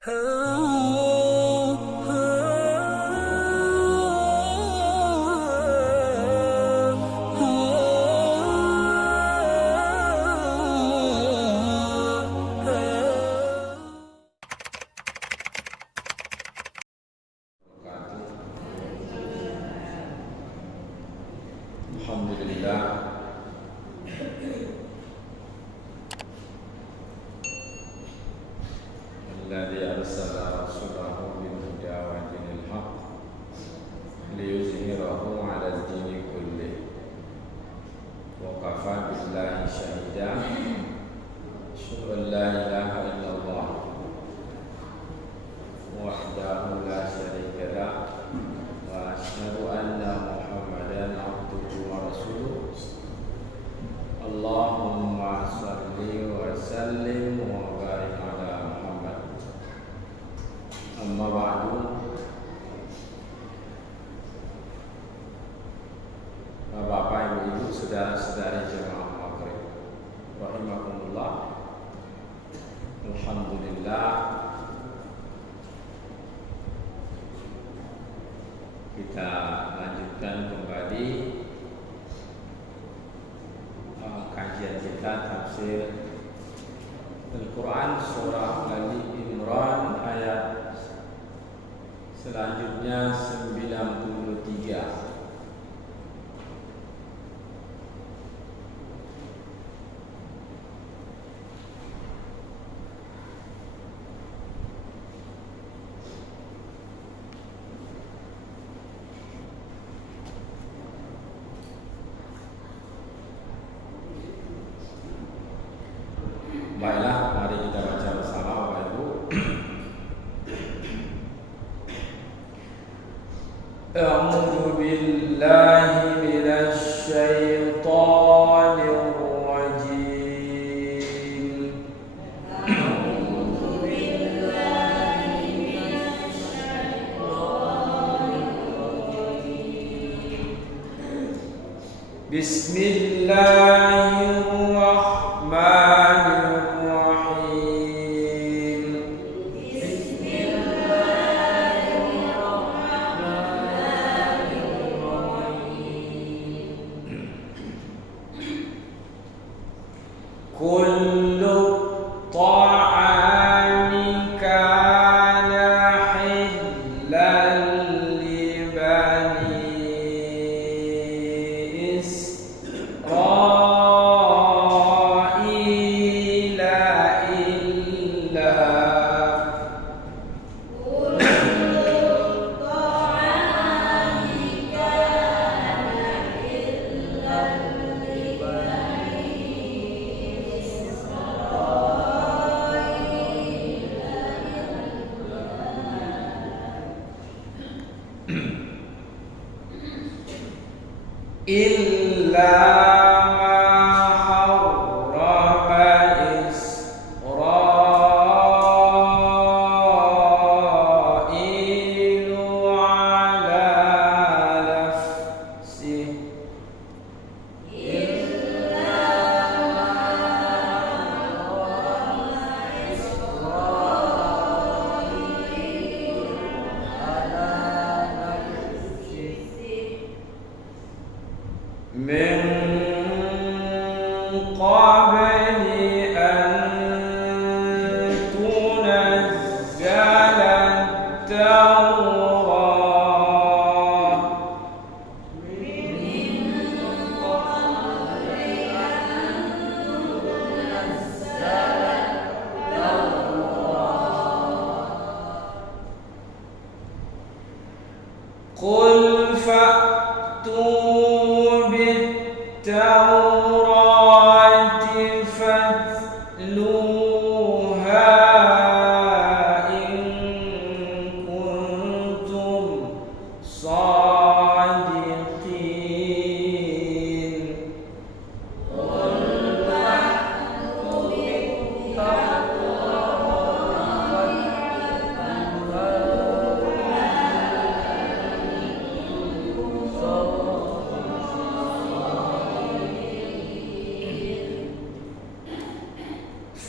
Alhamdulillah, alladzi arsala rasulahu bil huda wa dinil haqq liyuzhirahu 'ala ad-dini kullih wa kafa billahi shahida asyhadu an la ilaha illallah wahdahu la syarika lah wa asyhadu anna Muhammadan abduhu wa rasuluh. Allahumma salli wa sallim wa barik ala Muhammad. Amma ba'du. Bapak, Ibu, saudara-saudari jemaah maghrib rahimakumullah. Alhamdulillah, kita lanjutkan kembali kajian kita tafsir Al-Quran surah Ali Imran ayat selanjutnya 93. Baiklah, mari kita baca bersama Bapak Ibu. A'udzu billahi minasy syaithanir rajim. A'udzu billahi minasy syaithanir rajim. Bismillahirrahmanirrahim.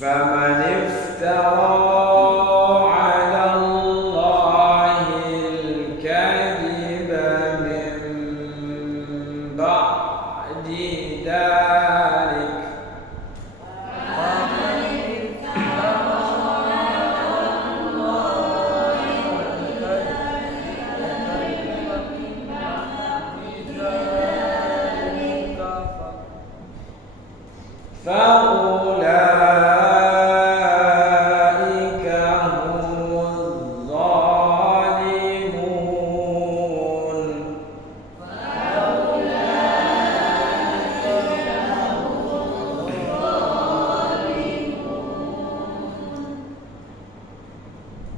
فمن افترى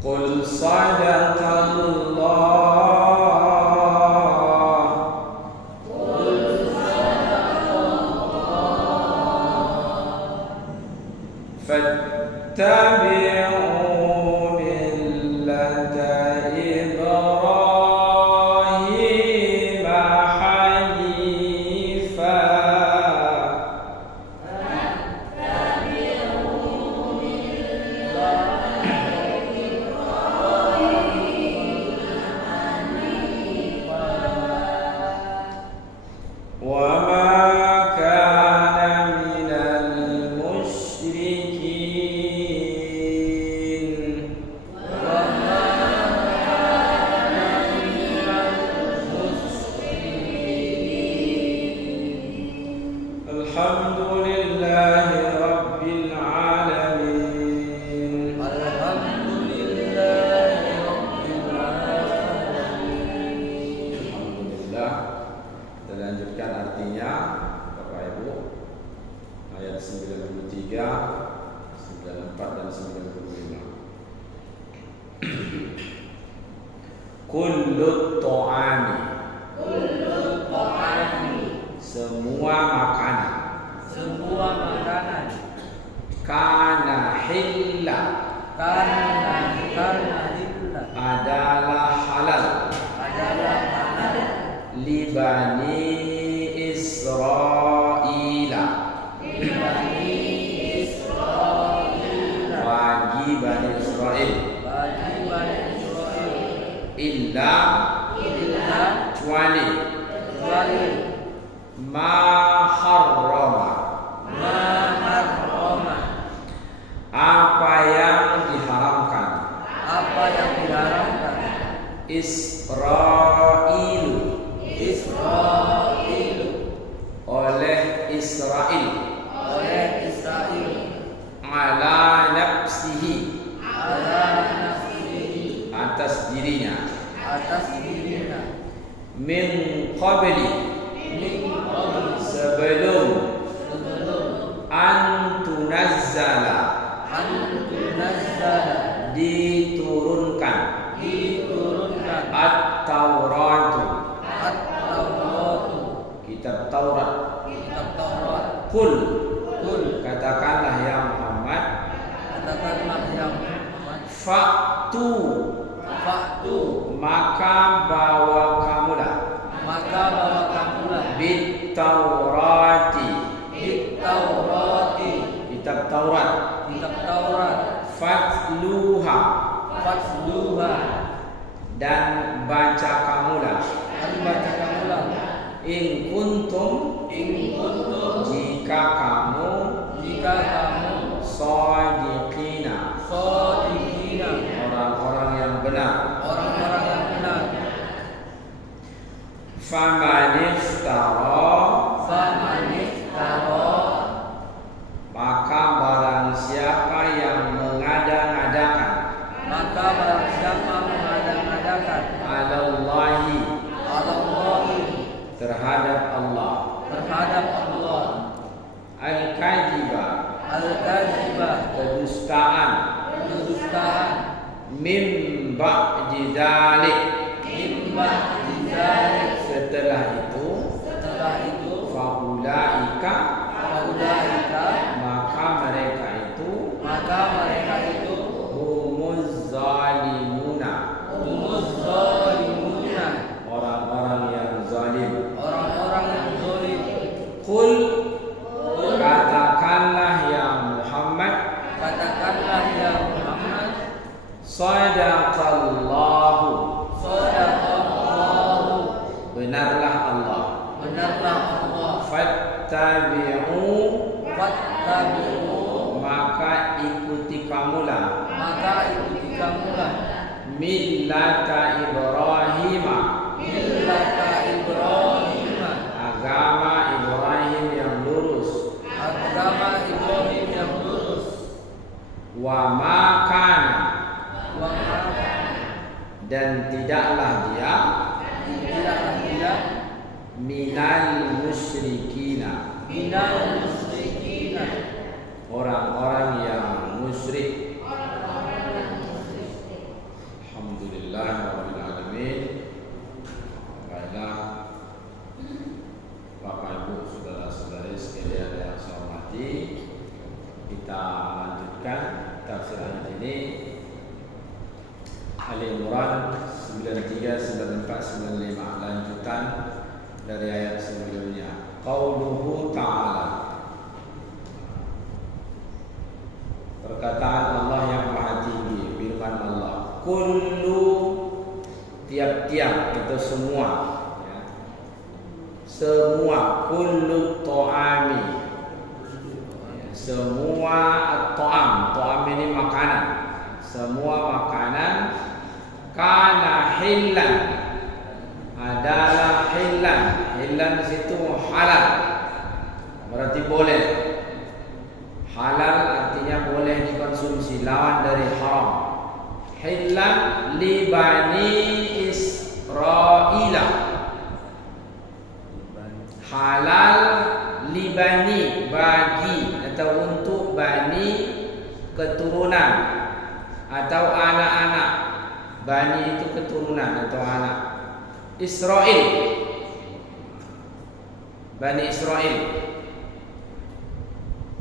Qul sadaqallah. Fattabi'u millata Ibrahim hanifa. Kullut ta'ami, semua makanan, kana hilla, adalah halal, li bani Israila, bagi bani Israel, illa kecuali ma harrama, apa yang diharamkan, Israil, oleh Israel, ala nafsihi, atas dirinya, min qabli, sebelum antunazzala, diturunkan, at-tauratu, kitab Taurat. Qul, katakanlah ya Muhammad, Faktu, maka bawa kamulah, bit Taurati, kitab Taurat, fatluha, dan baca kamulah, in kuntum, jika kamu, shadiqina, orang-orang yang benar. Faman iftara, maka barang siapa yang mengada-ngadakan, alallahi, terhadap Allah, al-kadziba, kedustaan, mim ba'di dzalik, setelah itu, faulaika, maka mereka itu, humuz zalimuna, orang-orang yang zalim. Qul, katakanlah ya Muhammad, sadaqallahu, benarlah Allah, fattabi'u, maka ikuti kamulah, millata Ibrahim, agama Ibrahim yang lurus, wa ma kana, dan tidaklah dia, minal musyrikina, orang-orang yang musyrik. Ali Imran 93, 94, 95, lanjutan dari ayat sebelumnya. Qauluhu ta'ala, perkataan Allah yang maha tinggi, firman Allah, kullu, tiap-tiap, itu semua, ya. Semua, kullu ta'ami, ya. Semua ta'am, ta'am ini makanan, semua makanan, kana hillan, adalah hillan. Hillan di situ halal, berarti boleh. Halal artinya boleh dikonsumsi, lawan dari haram. Hillan li bani Israila, halal li bani, bagi atau untuk bani, keturunan atau anak-anak. Bani itu keturunan atau anak. Israel, Bani Israel.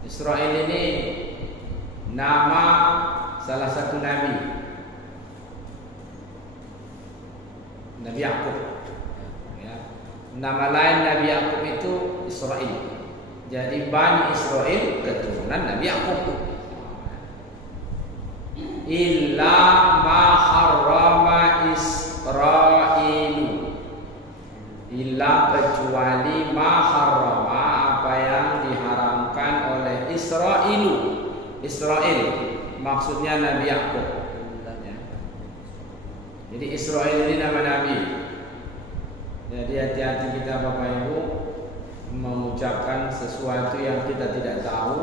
Israel ini nama salah satu nabi, Nabi Yakub, ya. Nama lain Nabi Yakub itu Israel. Jadi Bani Israel keturunan Nabi Yakub. Illa ma harrama Israilu, illa kecuali ma harrama, apa yang diharamkan oleh Israilu. Israel maksudnya Nabi Yakub, ya. Jadi Israel ini nama nabi. Jadi hati-hati kita Bapak Ibu mengucapkan sesuatu yang kita tidak tahu,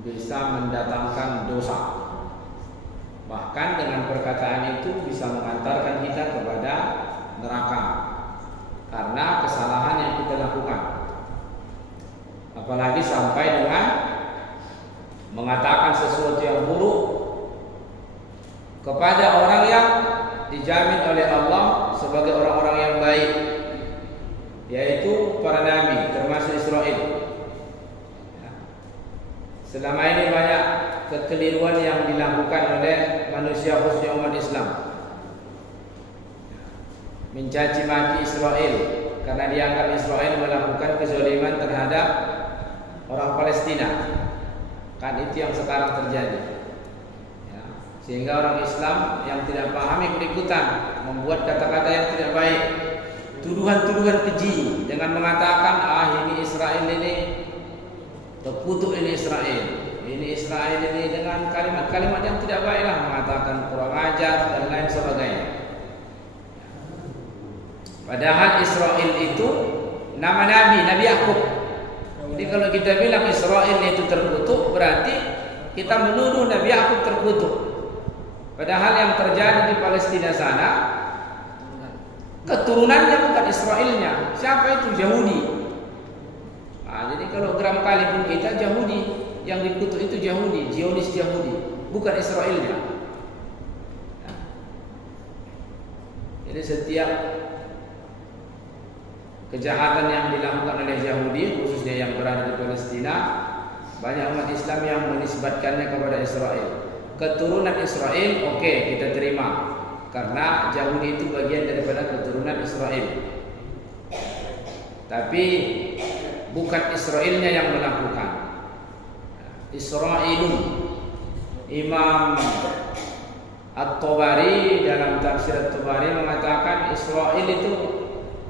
bisa mendatangkan dosa. Bahkan dengan perkataan itu bisa mengantarkan kita kepada neraka karena kesalahan yang kita lakukan. Apalagi sampai dengan mengatakan sesuatu yang buruk kepada orang yang dijamin oleh Allah sebagai orang-orang yang baik, yaitu para nabi termasuk Israel. Selama ini banyak kekeliruan yang dilakukan oleh manusia khususnya umat Islam, mencaci maki Israel karena dianggap Israel melakukan kezaliman terhadap orang Palestina. Kan itu yang sekarang terjadi, ya. Sehingga orang Islam yang tidak paham ikut-ikutan membuat kata-kata yang tidak baik, tuduhan-tuduhan keji dengan mengatakan ini Israel ini terkutuk, ini Israel ini dengan kalimat-kalimat yang tidak baiklah, mengatakan kurang ajar dan lain sebagainya. Padahal Israel itu nama Nabi Yakub. Jadi kalau kita bilang Israel itu terkutuk, berarti kita menuduh Nabi Yakub terkutuk. Padahal yang terjadi di Palestina sana, keturunannya bukan Israelnya. Siapa itu? Yahudi. Nah, jadi kalau gram kali pun kita Yahudi, yang dikutuk itu Yahudi, Zionis Yahudi, bukan Israelnya. Nah, jadi setiap kejahatan yang dilakukan oleh Yahudi, khususnya yang berada di Palestina, banyak umat Islam yang menisbatkannya kepada Israel. Keturunan Israel, oke, kita terima, karena Yahudi itu bagian daripada keturunan Israel. Tapi bukan Israelnya yang melakukan. Israilun. Imam At-Tabari dalam tafsir At-Tabari mengatakan Israel itu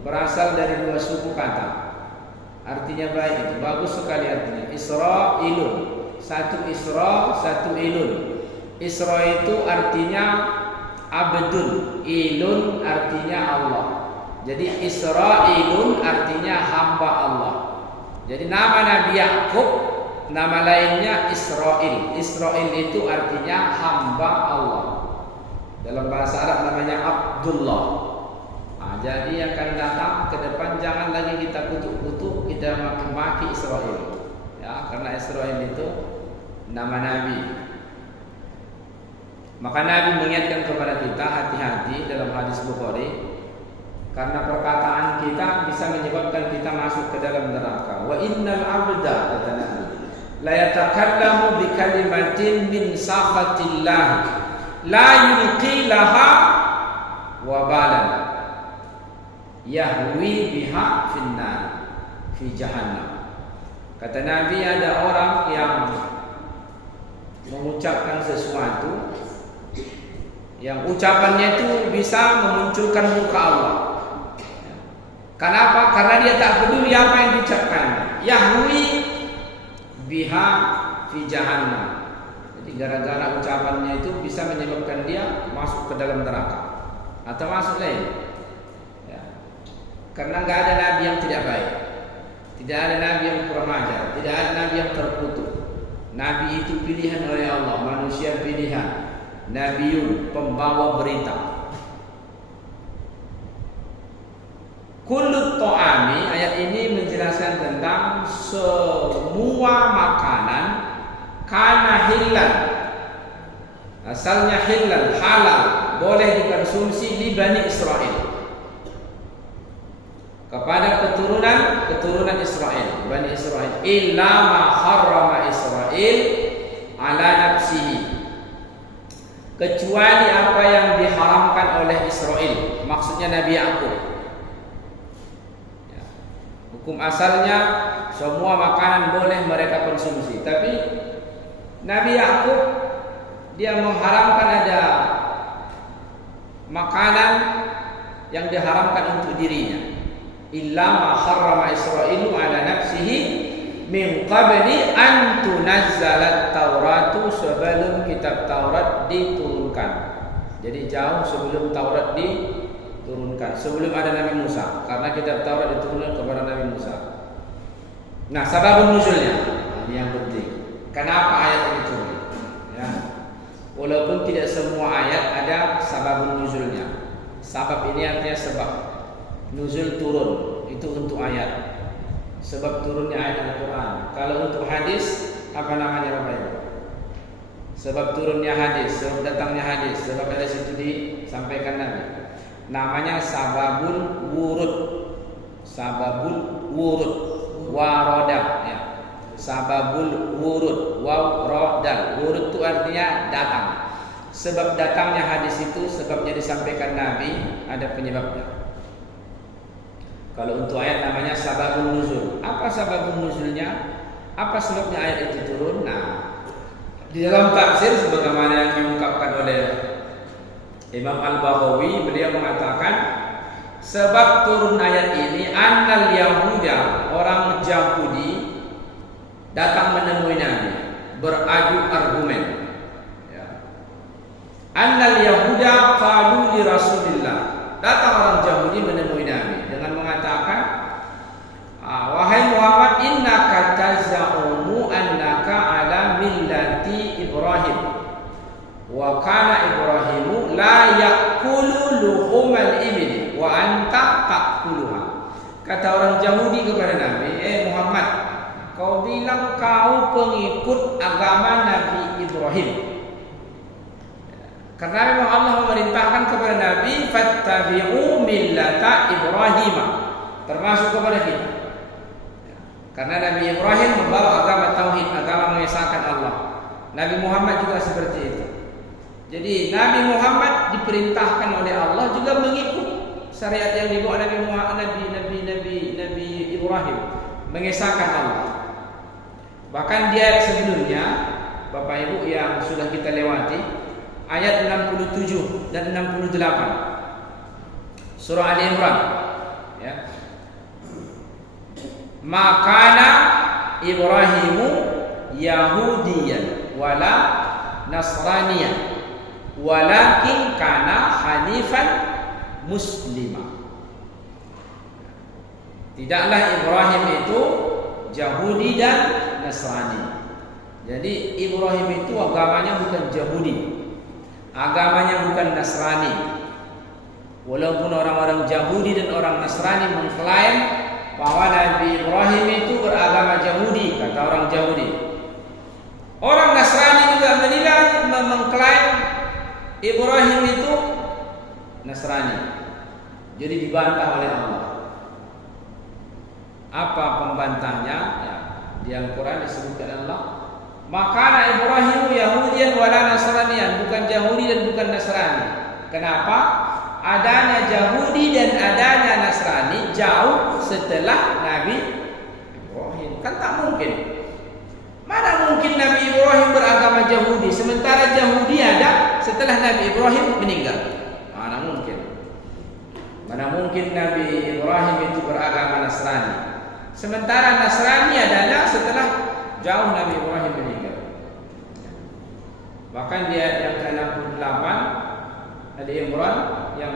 berasal dari dua suku kata. Artinya baik, itu bagus sekali artinya. Israilun, satu Isra, satu Ilun. Isra itu artinya abdun, Ilun artinya Allah. Jadi Israilun artinya hamba Allah. Jadi nama Nabi Yakub, nama lainnya Israel. Israel itu artinya hamba Allah. Dalam bahasa Arab namanya Abdullah. Nah, jadi akan datang ke depan jangan lagi kita kutuk-kutuk, kita maki-maki Israel. Ya, karena Israel itu nama Nabi. Maka Nabi mengingatkan kepada kita hati-hati dalam hadis Bukhari, karena perkataan kita bisa menyebabkan kita masuk ke dalam neraka. Wa innal abda, kata Nabi, la yatakallamu bi kalimatin min sakhatillah la yulqi laha wabalan yahwi biha finnar fi jahannam. Kata Nabi, ada orang yang mengucapkan sesuatu yang ucapannya itu bisa memunculkan muka Allah. Kenapa? Karena dia tak peduli apa yang diucapkan. Yahwi biha fi jahannam. Jadi gara-gara ucapannya itu bisa menyebabkan dia masuk ke dalam neraka atau masuk lain. Ya. Karena nggak ada nabi yang tidak baik, tidak ada nabi yang kurang ajar, tidak ada nabi yang terkutuk. Nabi itu pilihan oleh Allah, manusia pilihan. Nabiun, pembawa berita. Kullut ta'ami, ayat ini menjelaskan tentang semua makanan kana hilal. Asalnya hilal, halal, boleh dikonsumsi di Bani Israel. Kepada keturunan Israel, Bani Israel. Illa ma harrama Israel ala nafsihi. Kecuali apa yang diharamkan oleh Israel, maksudnya Nabi Yakub. Ya. Hukum asalnya semua makanan boleh mereka konsumsi, tapi Nabi Yakub dia mengharamkan ada makanan yang diharamkan untuk dirinya. Illa ma harrama Israilu ala nafsihi min qabli an tunazzalat Tauratu, sebelum kitab Taurat diturunkan. Jadi jauh sebelum Taurat diturunkan, sebelum ada Nabi Musa, karena kitab Taurat diturunkan kepada Nabi Musa. Nah, sababun nuzulnya ini yang penting. Kenapa ayat ini turun? Ya. Walaupun tidak semua ayat ada sababun nuzulnya. Sabab ini artinya sebab. Nuzul turun itu untuk ayat. Sebab turunnya ayat Al-Quran. Kalau untuk hadis, apa namanya Bapak Ibu? Sebab turunnya hadis, sebab datangnya hadis, sebab ada situ disampaikan Nabi. Namanya sababul wurud. Sababul wurud. Waroda. Ya. Sababul wurud. Warodal. Wurud itu artinya datang. Sebab datangnya hadis itu, sebabnya disampaikan Nabi, ada penyebabnya. Kalau untuk ayat namanya sababun nuzul. Apa sababun nuzulnya? Apa sebabnya ayat itu turun? Nah, di dalam tafsir sebagaimana yang diungkapkan oleh Imam Al-Baghawi, beliau mengatakan sebab turun ayat ini annal Yahuda, orang Yahudi datang menemui Nabi, beradu argumen. Ya. Annal Yahuda qalu li Rasulillah. Datang orang Yahudi menemui Nabi dengan mengatakan, wahai Muhammad, innaka taz'umu annaka ala millati Ibrahim wa kana Ibrahimu la ya'kulu luhumal ibli wa anta ta'kuluha. Kata orang Yahudi kepada Nabi, Muhammad, kau bilang kau pengikut agama Nabi Ibrahim. Karena memang Allah memerintahkan kepada Nabi, fattabi'u millata Ibrahim, termasuk kepada kita. Karena Nabi Ibrahim membawa agama tauhid, agama mengesahkan Allah. Nabi Muhammad juga seperti itu. Jadi Nabi Muhammad diperintahkan oleh Allah juga mengikut syariat yang dibawa Nabi Ibrahim, mengesahkan Allah. Bahkan dia sebelumnya, Bapak Ibu yang sudah kita lewati, ayat 67 dan 68 surah Ali Imran, ya. Makana Ibrahimu Yahudiyan wala Nasraniyan walakin kana hanifan muslima. Tidaklah Ibrahim itu Yahudi dan Nasrani. Jadi Ibrahim itu agamanya bukan Yahudi, agamanya bukan Nasrani. Walaupun orang-orang Yahudi dan orang Nasrani mengklaim bahwa Nabi Ibrahim itu beragama Yahudi, kata orang Yahudi. Orang Nasrani juga menilai, mengklaim Ibrahim itu Nasrani. Jadi dibantah oleh Allah. Apa pembantahnya? Ya, di Al-Quran disebutkan Allah, Makana Ibrahim Yahudian wala Nasranian, bukan Yahudi dan bukan Nasrani. Kenapa? Adanya Yahudi dan adanya Nasrani jauh setelah Nabi Ibrahim. Kan tak mungkin. Mana mungkin Nabi Ibrahim beragama Yahudi sementara Yahudi ada setelah Nabi Ibrahim meninggal? Mana mungkin? Mana mungkin Nabi Ibrahim itu beragama Nasrani sementara Nasrani adanya setelah jauh Nabi Ibrahim meninggal. Bahkan di ayat yang ke-68 Ali Imran yang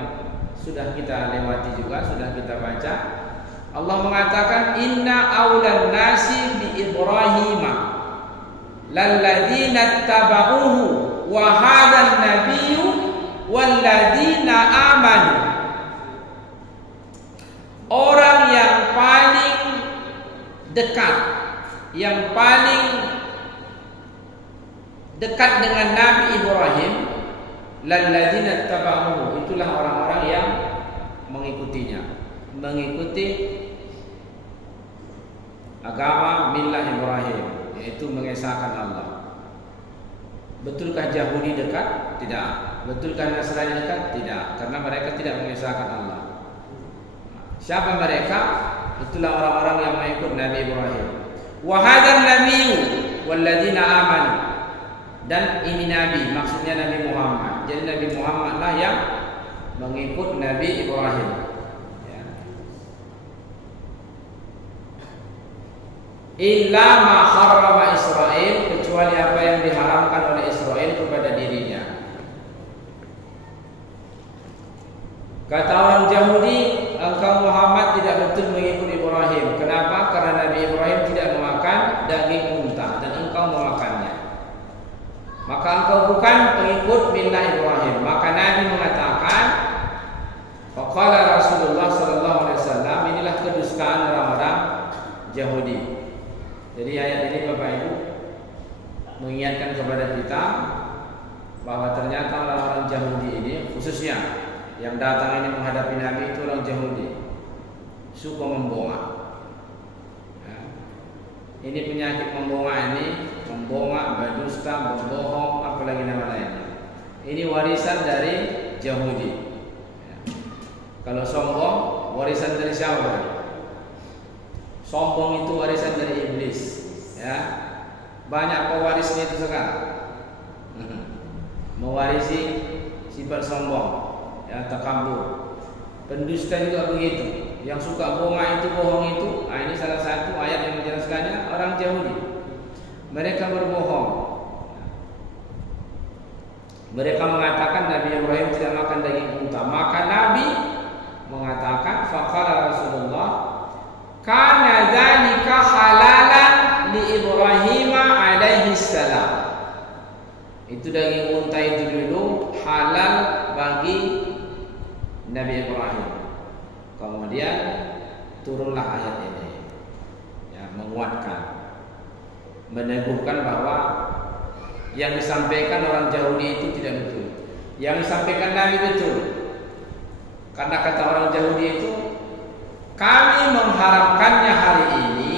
sudah kita lewati juga, sudah kita baca, Allah mengatakan inna aulan nasi bi Ibrahim lalladzina tabauhu wa hadan nabiyyu walladzina amanu. Orang yang paling dekat, yang paling dekat dengan Nabi Ibrahim, lalladzina tabauhu, itulah orang-orang yang mengikutinya, mengikuti agama millah Ibrahim, yaitu mengesahkan Allah. Betulkah Yahudi dekat? Tidak. Betulkah Nasrani dekat? Tidak, karena mereka tidak mengesahkan Allah. Siapa mereka? Itulah orang-orang yang mengikut Nabi Ibrahim. Wa hadan nabiyyu walladzina amanu, dan ini Nabi, maksudnya Nabi Muhammad. Jadi Nabi Muhammad lah yang mengikut Nabi Ibrahim. Illa ma harrama Israel, kecuali apa yang diharamkan oleh Israel kepada dirinya. Kata orang Yahudi, engkau Muhammad tidak betul mengikut Ibrahim. Kenapa? Karena Nabi Ibrahim tidak memakan daging unta dan engkau memakannya. Maka engkau bukan pengikut millah Ibrahim. Maka Nabi mengatakan, faqala Rasulullah sallallahu alaihi wasallam, inilah kedustaan orang-orang Yahudi. Jadi ayat ini Bapak Ibu mengingatkan kepada kita bahwa ternyata orang-orang Yahudi ini, khususnya yang datang ini menghadapi Nabi, itu orang Yahudi, suka membongak. Ini penyakit membongak ini, membongak, berdusta, berbohong, apalagi nama lainnya. Ini warisan dari Yahudi. Kalau sombong, warisan dari siapa? Sombong itu warisan dari iblis. Ya, banyak pewarisnya itu sekarang. Mewarisi sifat sombong, ya, takabur. Pendusta juga begitu. Yang suka bongak itu, bohong itu. Nah, ini salah satu ayat yang menjelaskannya, orang Yahudi. Mereka berbohong. Mereka mengatakan Nabi Ibrahim tidak makan daging unta. Maka Nabi mengatakan, faqala Rasulullah, kana dzalika halalan li Ibrahim alaihi salam. Itu daging unta itu dulu halal bagi Nabi Ibrahim. Kemudian turunlah ayat ini, ya, menguatkan, meneguhkan bahwa yang disampaikan orang Yahudi itu tidak betul. Yang disampaikan Nabi betul. Karena kata orang Yahudi itu, kami mengharamkannya hari ini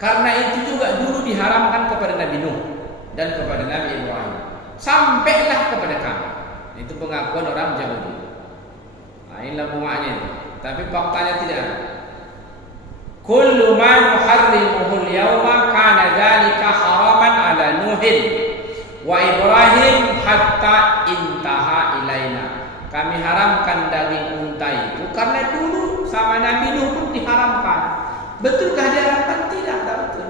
karena itu juga dulu diharamkan kepada Nabi Nuh dan kepada Nabi Ibrahim. Sampailah kepada kami. Itu pengakuan orang Yahudi. Nah, inilah bunganya itu. Tapi faktanya tidak ada. Kullu ma nuharrimuhu al-yawma kana dzalika haraman ala Nuhin wa Ibrahim hatta intaha ilaina. Kami haramkan daging unta itu karena dulu sama Nabi Nuh pun diharamkan. Betulkah diharamkan? Tidak, tak betul.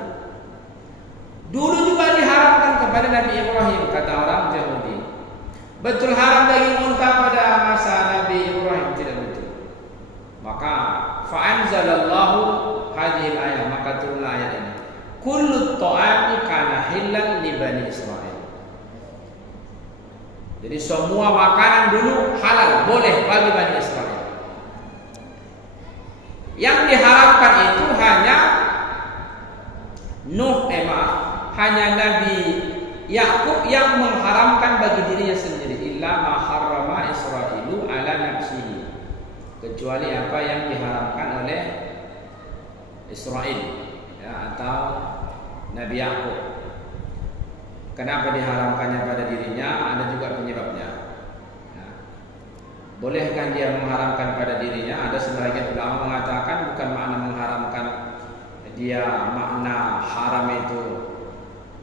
Dulu juga diharamkan kepada Nabi Ibrahim, kata orang Yahudi. Betul haram daging unta pada masa Nabi Ibrahim? Tidak betul. Maka fa'anzalallahu hadhil ayat, maka turunlah ayat ini. Kullu ta'ami kana hillan li bani Israil. Jadi semua makanan dulu halal, boleh bagi Bani Israel. Yang diharamkan itu hanya hanya Nabi Yakub yang mengharamkan bagi dirinya sendiri. Illa ma harrama Israilu ala nafsihi, kecuali apa yang diharamkan oleh Israel, ya, atau Nabi Yakub. Kenapa diharamkannya pada dirinya? Ada juga penyebabnya. Ya. Bolehkan dia mengharamkan pada dirinya? Ada sebagian ulama mengatakan bukan makna mengharamkan dia, makna haram itu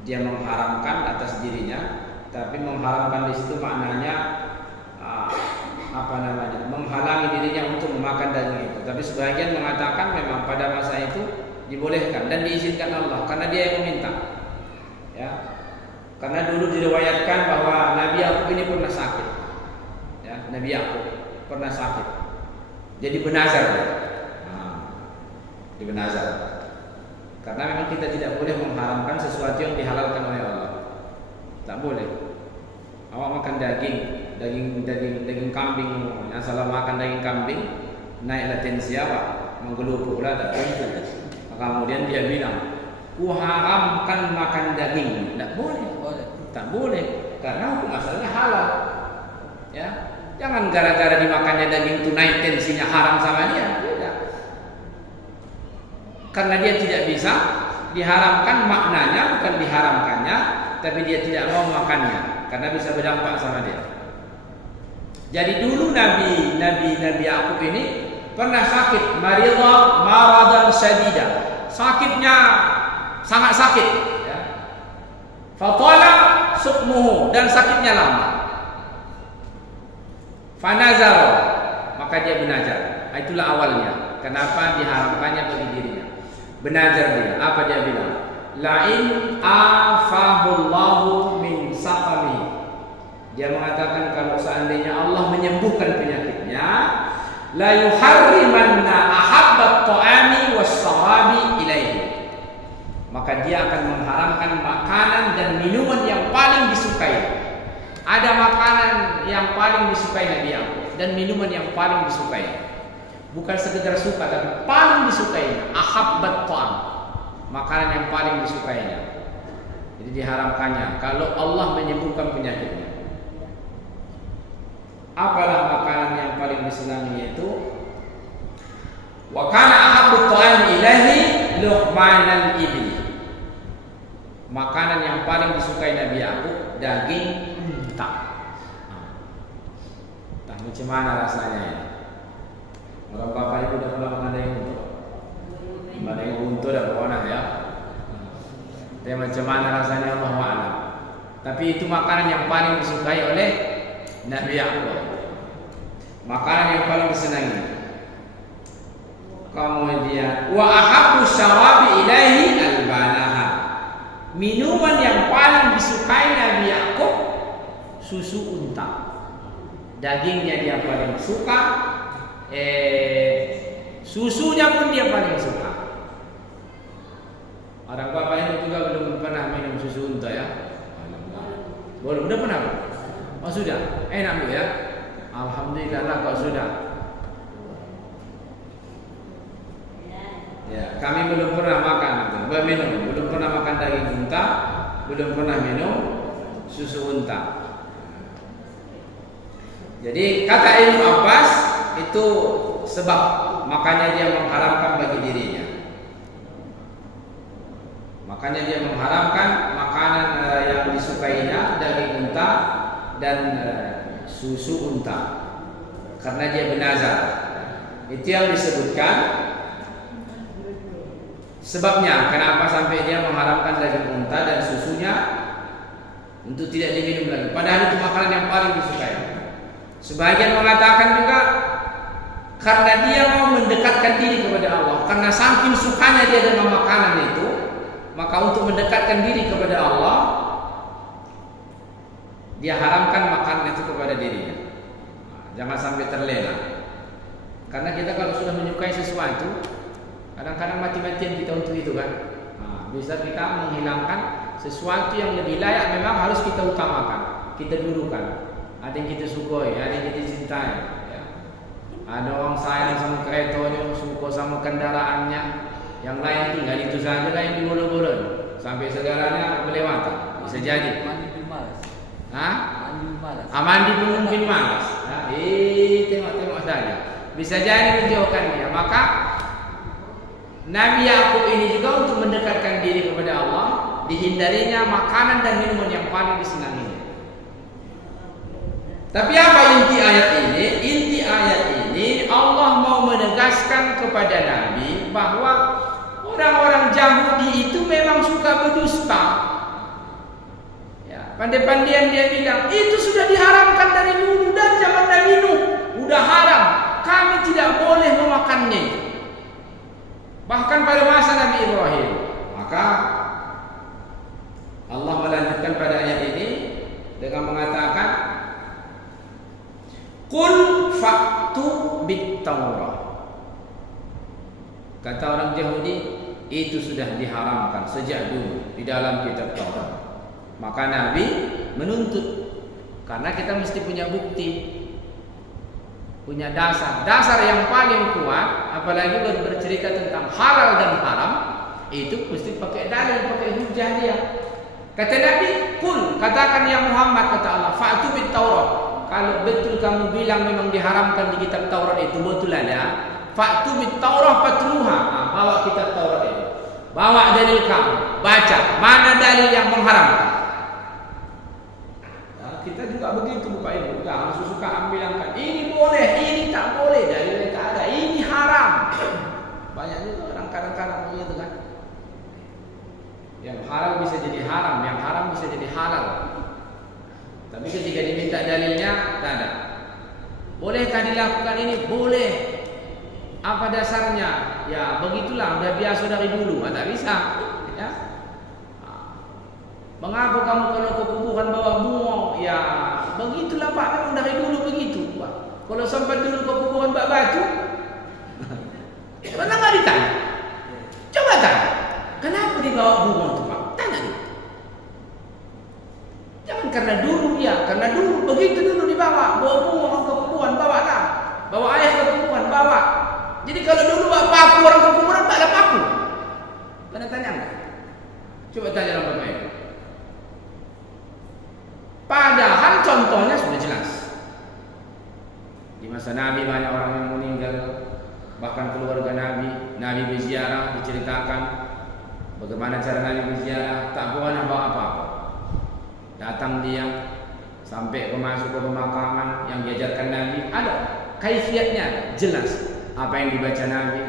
dia mengharamkan atas dirinya, tapi mengharamkan di situ maknanya menghalangi dirinya untuk memakan daging itu. Tapi sebagian mengatakan memang pada masa itu dibolehkan dan diizinkan Allah karena dia yang meminta. Ya. Karena dulu diriwayatkan bahwa Nabi Yakub ini pernah sakit. Ya, Nabi Yakub pernah sakit. Jadi benazar. Di benazar. Karena memang kita tidak boleh mengharamkan sesuatu yang dihalalkan oleh Allah. Tak boleh. Awak makan daging kambing, asal makan daging kambing, naiklah tensi awak, menggelupuklah tak tentu. Kemudian dia bilang, ku haramkan makan daging. Tak boleh. Tak boleh. Karena hukum asalnya halal. Ya, jangan gara-gara dimakannya daging itu naik tensinya haram sama dia. Tidak. Karena dia tidak bisa diharamkan, maknanya bukan diharamkannya, tapi dia tidak mau makannya karena bisa berdampak sama dia. Jadi dulu Nabi Yakub ini pernah sakit, maridha maradan syadida. Sakitnya sangat sakit, ya. Fatala sukmuhu, dan sakitnya lama. Fanazar, maka dia benazar. Itulah awalnya. Kenapa diharamkannya bagi dirinya? Benazar dia. Apa dia bilang? La'in afahullahu min saqami. Dia mengatakan kalau seandainya Allah menyembuhkan penyakitnya, la yuharrimanna ahabbat ta'ami was-sarabi ilaihi. Maka dia akan mengharamkan makanan dan minuman yang paling disukai. Ada makanan yang paling disukai Nabi Yakub dan minuman yang paling disukai. Bukan sekedar suka, tapi paling disukainya. Ahabbat ta'am, makanan yang paling disukainya. Jadi diharamkannya kalau Allah menyembuhkan penyakitnya. Apalah makanan yang paling disenangi itu? Wa kana ahabbu ta'ami ilahi luhmanal ibli. Makanan yang paling disukai Nabi Yakub daging unta. Entah macam mana rasanya ya. Orang bapak ibu dah pernah makan daging unta? Daging unta dah pernah ya. Tapi macam mana rasanya Allah wa'ala. Tapi itu makanan yang paling disukai oleh Nabi Yakub. Makanan yang paling disenangi. Kemudian wa ahabbu syarabi ilaihi albanaha. Minuman yang paling disukai Nabi Yakub susu unta. Dagingnya dia paling suka, susunya pun dia paling suka. Orang bapak ini juga belum pernah minum susu unta ya? Belum, udah pernah? Oh sudah, enak bu ya? Alhamdulillah kok sudah. Ya, kami belum pernah makan itu, belum pernah makan daging unta, belum pernah minum susu unta. Jadi kata Ibnu Abbas itu sebab makanya dia mengharamkan bagi dirinya. Makanya dia mengharamkan makanan yang disukainya daging unta dan susu unta karena dia benazar. Itu yang disebutkan sebabnya kenapa sampai dia mengharamkan daging unta dan susunya untuk tidak diminum lagi. Padahal itu makanan yang paling disukai. Sebagian mengatakan juga karena dia mau mendekatkan diri kepada Allah. Karena saking sukanya dia dengan makanan itu, maka untuk mendekatkan diri kepada Allah, dia haramkan makanan itu kepada dirinya. Jangan sampai terlena. Karena kita kalau sudah menyukai sesuatu, kadang-kadang mati-matian kita untuk itu kan. Bisa kita menghilangkan sesuatu yang lebih layak memang harus kita utamakan, kita dulukan. Ada yang kita sukai, ada yang kita cintai. Ya. Ada orang sayang sama keretanya, suka sama kendaraannya. Yang lain tinggal itu saja lah yang dibolong-bolong sampai segalanya melewati. Bisa jadi. Mandi pun malas. Mandi pun mungkin malas. Tengok-tengok saja. Bisa jadi menjauhkannya. Maka Nabi Yakub ini juga untuk mendekatkan diri kepada Allah, dihindarinya makanan dan minuman yang paling disenangi. Tapi apa inti ayat ini? Inti ayat ini Allah mau menegaskan kepada Nabi bahwa orang-orang Yahudi itu memang suka berdusta. Ya, pandai-pandaian dia bilang itu sudah diharamkan dari dulu, dari zaman Nabi Nuh udah haram. Kami tidak boleh memakannya. Bahkan pada masa Nabi Ibrahim. Maka Allah melanjutkan pada ayat ini dengan mengatakan, Qul fa'tu bit-Taurah. Kata orang Yahudi, itu sudah diharamkan sejak dulu di dalam kitab Taurat. Maka Nabi menuntut, karena kita mesti punya bukti, punya dasar yang paling kuat. Apalagi bercerita tentang halal dan haram, itu mesti pakai dalil, pakai hujah dia. Kata Nabi, Qul, katakan ya Muhammad, kata Allah, fa'tu bit-Taurah. Kalau betul kamu bilang memang diharamkan di kitab Taurat itu, betul ada. Fa'tu bit-Taurah fatluha. Bawa kitab Taurat itu. Bawa dalil kamu, baca mana dalil yang mengharamkan. Nah, kita juga begitu Bapak Ibu. Jangan suka ambil angkat. Ini boleh, ini tak boleh. Dalilnya tak ada. Ini haram. Banyak juga orang kadang-kadang begitu kan. Yang halal bisa jadi haram, yang haram bisa jadi halal. Tapi ketika diminta dalilnya, tak ada. Bolehkah dilakukan ini? Boleh. Apa dasarnya? Ya begitulah, udah biasa dari dulu. Tak bisa. Ya. Mengapa kamu kalau ke kuburan bawa bunga? Ya begitulah Pak, memang dari dulu begitu Pak. Kalau sampai dulu ke kuburan bawa batu, pernah nggak ditanya? Coba tanya, kenapa dibawa bunga itu Pak? Tanya dia. Jangan karena dulu ya, karena dulu begitu dulu dibawa, bawa bunga ke kuburan, bawa lah, bawa air ke kuburan, bawa. Jadi kalau dulu bawa paku orang ke kuburan tak ada paku. Pernah tanya enggak? Coba tanya orang Bapak. Padahal contohnya sudah jelas. Di masa Nabi banyak orang yang meninggal, bahkan keluarga Nabi berziarah, diceritakan bagaimana cara Nabi berziarah, tak boleh bawa apa-apa. Datang dia sampai masuk ke pemakaman yang diajarkan Nabi, ada kaifiatnya, jelas apa yang dibaca Nabi.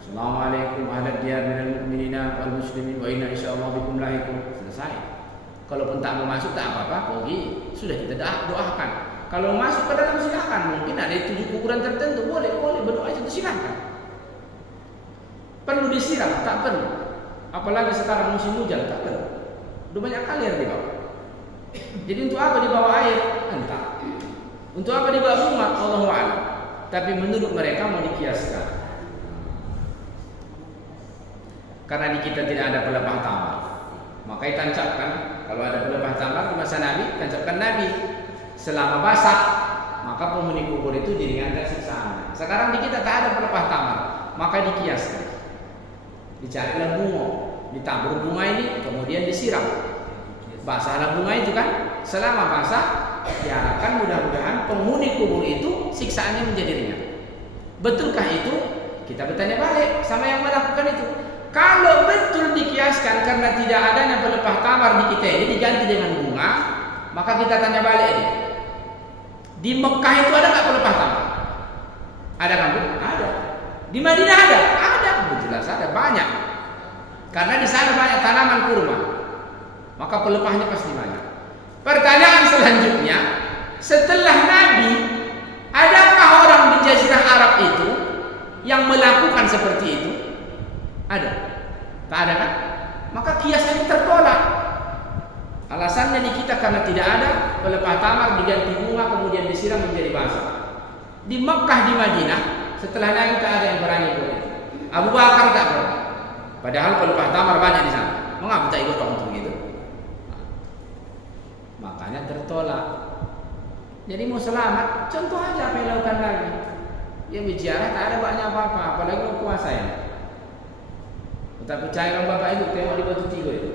Assalamualaikum ahlad diyar minal mu'minina wal muslimin wa inna insyaallah bikum lahiqun. Selesai. Kalaupun tak mau masuk tak apa-apa, pergi. Sudah kita doakan. Kalau masuk ke dalam silakan. Mungkin ada 7 kuburan tertentu, boleh berdoa itu silakan. Perlu disiram? Tak perlu. Apalagi sekarang musim hujan, tak perlu. Udah banyak kali yang dibawa. Jadi untuk apa dibawa air? Entah. Untuk apa dibawa bunga? Allahu a'lam. Tapi menurut mereka mau dikiaskan. Karena di kita tidak ada pelepah tamar, maka ditancapkan. Kalau ada pelepah tamar di masa Nabi, tancapkan Nabi. Selama basah, maka penghuni kubur itu diringankan siksaannya. Sekarang di kita tak ada pelepah tamar, maka dikiaskan. Dicarilah bunga, ditabur bunga ini, kemudian disiram. Basahlah bunga itu kan. Selama basah, diharapkan mudah-mudahan penghuni kubur itu siksaannya menjadi ringan. Betulkah itu? Kita bertanya balik sama yang melakukan itu. Kalau betul dikiaskan karena tidak adanya pelepah tamar di kita ini diganti dengan bunga, maka kita tanya balik ini. Di Mekah itu ada nggak pelepah tamar? Ada kan? Ada. Di Madinah ada? Ada. Jelas ada, banyak. Karena di sana banyak tanaman kurma, maka pelepahnya pasti banyak. Pertanyaan selanjutnya, setelah Nabi, adakah orang di Jazirah Arab itu yang melakukan seperti itu? Ada? Tak ada kan? Maka kias ini tertolak. Alasannya di kita karena tidak ada pelepah tamar diganti bunga kemudian disiram menjadi basah. Di Mekah, di Madinah, setelah Nabi tak ada yang berani boleh. Abu Bakar tak berani. Padahal pelepah tamar banyak di sana. Mengapa tak ikut orang untuk itu? Makanya tertolak. Jadi mau selamat, contoh aja apa yang dilakukan Nabi. Dia bicara tak ada banyak apa-apa, apalagi mau puasa ya. Tak percaya orang Bapak Ibu, tengok di Batu Tiga itu.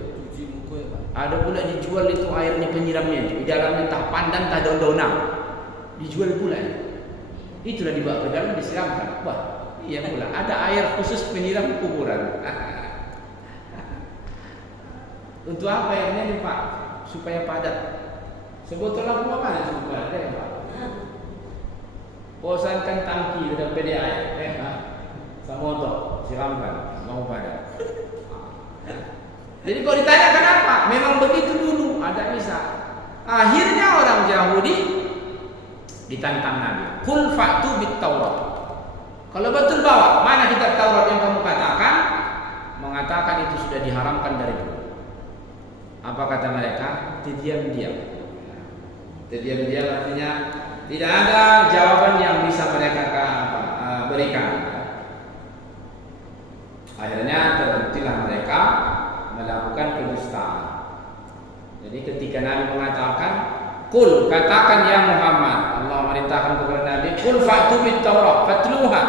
Ada pula dijual itu airnya penyiramnya itu. Di dalamnya entah pandan, entah daun-daunan. Dijual pula itu. Itulah dibawa ke dalam disiramkan. Wah, iya pula. Ada air khusus penyiram kuburan. Untuk apa airnya nih Pak? Supaya padat. Sebetulnya gua mana supaya padat ya Pak? Bosankan tangki udah pede air, sama motor siramkan mau padat. Jadi kalau ditanya kenapa? Memang begitu dulu ada bisa. Akhirnya orang Yahudi ditantang Nabi. Qul fa'tu bit Taurat. Kalau betul bawa, mana kitab Taurat yang kamu katakan? Mengatakan itu sudah diharamkan dari dulu. Apa kata mereka? Diam-diam. Diam-diam artinya tidak ada jawaban yang bisa mereka berikan. Akhirnya terbuktilah mereka melakukan kedustaan. Jadi ketika Nabi mengatakan, "Qul," katakan ya Muhammad, Allah merintahkan kepada Nabi, "Qul fa'tu bit Taurat, fatluha."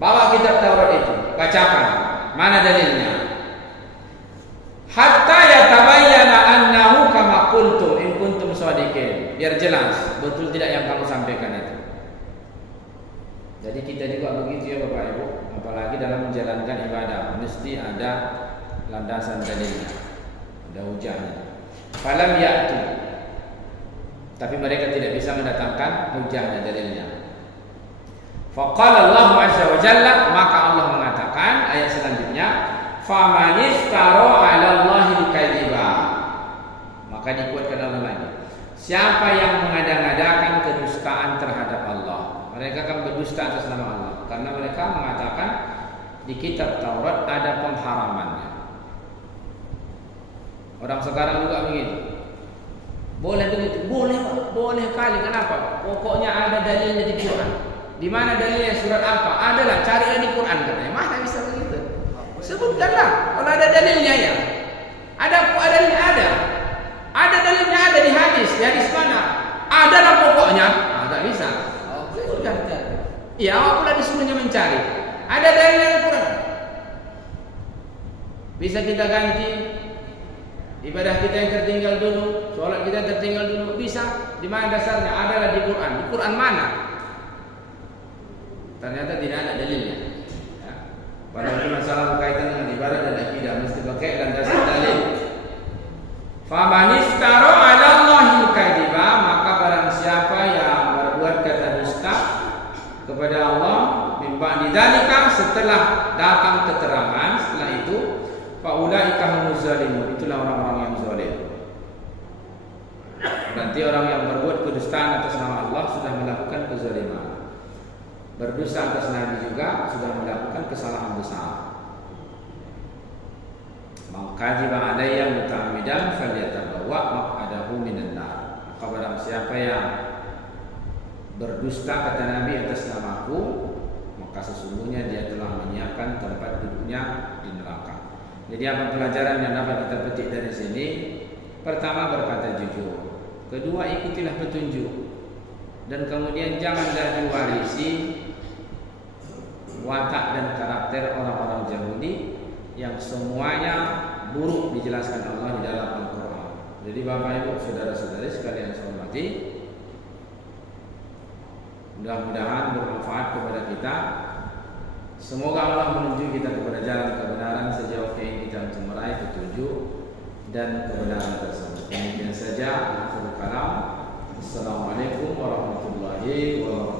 Bawa kitab Taurat itu, bacakan. Mana dalilnya? Hatta yatabayyana annahu kama qultum in kuntum shadiqin. Biar jelas betul tidak yang kamu sampaikan itu. Jadi kita juga begitu ya Bapak Ibu, apalagi dalam menjalankan ibadah mesti ada landasan dalilnya, ada hujahnya. Falam ya'tu, tapi mereka tidak bisa mendatangkan hujahnya, dalilnya. Faqala Allah azza wa jalla, maka Allah mengatakan ayat selanjutnya, faman iftara 'ala Allahi al-kadhiba, maka dikuatkan Allah lagi, siapa yang mengada-ngadakan kedustaan terhadap Allah. Mereka akan berdusta atas nama Allah karena mereka mengatakan di kitab Taurat ada pengharamannya. Orang sekarang juga begitu. Boleh begitu? Boleh Pak, boleh kali. Kenapa? Pokoknya ada dalilnya di Quran. Di mana dalilnya, surat apa? Adalah, carilah di Quran katanya. Mana bisa begitu? Sebutkanlah kalau ada dalilnya ya. Ada dalilnya ada. Ada dalilnya ada di hadis. Di hadis mana? Adalah pokoknya. Tidak bisa. Iya, awak pula disuruhnya mencari. Ada dalilnya di Quran. Bisa kita ganti ibadah kita yang tertinggal dulu, sholat kita tertinggal dulu, bisa. Di mana dasarnya? Adalah di Quran. Di Quran mana? Ternyata tidak ada dalilnya. Ya. Padahal masalah berkaitan dengan ibadah dan akidah mesti pakai landasan dalil. Faman iftara 'ala Allahi kadhiba, maka barang siapa yang berbuat kata dusta kepada Allah mimba didzalika, setelah datang keterangan, setelah itu faulaika humuz zalimun, itulah orang-orang yang zalim. Berarti orang yang berbuat kedustaan atas nama Allah sudah melakukan kezaliman. Berdusta atas Nabi juga sudah melakukan kesalahan besar. Man kadhiba alayya muta'ammidan falyatabawwa maq'adahu minan nar. Maka barang siapa yang berdusta kata Nabi atas namaku, maka sesungguhnya dia telah menyiapkan tempat duduknya di neraka. Jadi apa pelajaran yang dapat kita petik dari sini? Pertama, berkata jujur. Kedua, ikutilah petunjuk. Dan kemudian janganlah diwarisi watak dan karakter orang-orang Yahudi yang semuanya buruk dijelaskan Allah di dalam Al-Quran. Jadi Bapak Ibu, saudara-saudari sekalian saya hormati, mudah-mudahan bermanfaat kepada kita. Semoga Allah menunjuk kita kepada jalan kebenaran sejauh keinginan kita untuk meraih petunjuk dan kebenaran tersebut. Demikian saja. Assalamualaikum warahmatullahi wabarakatuh.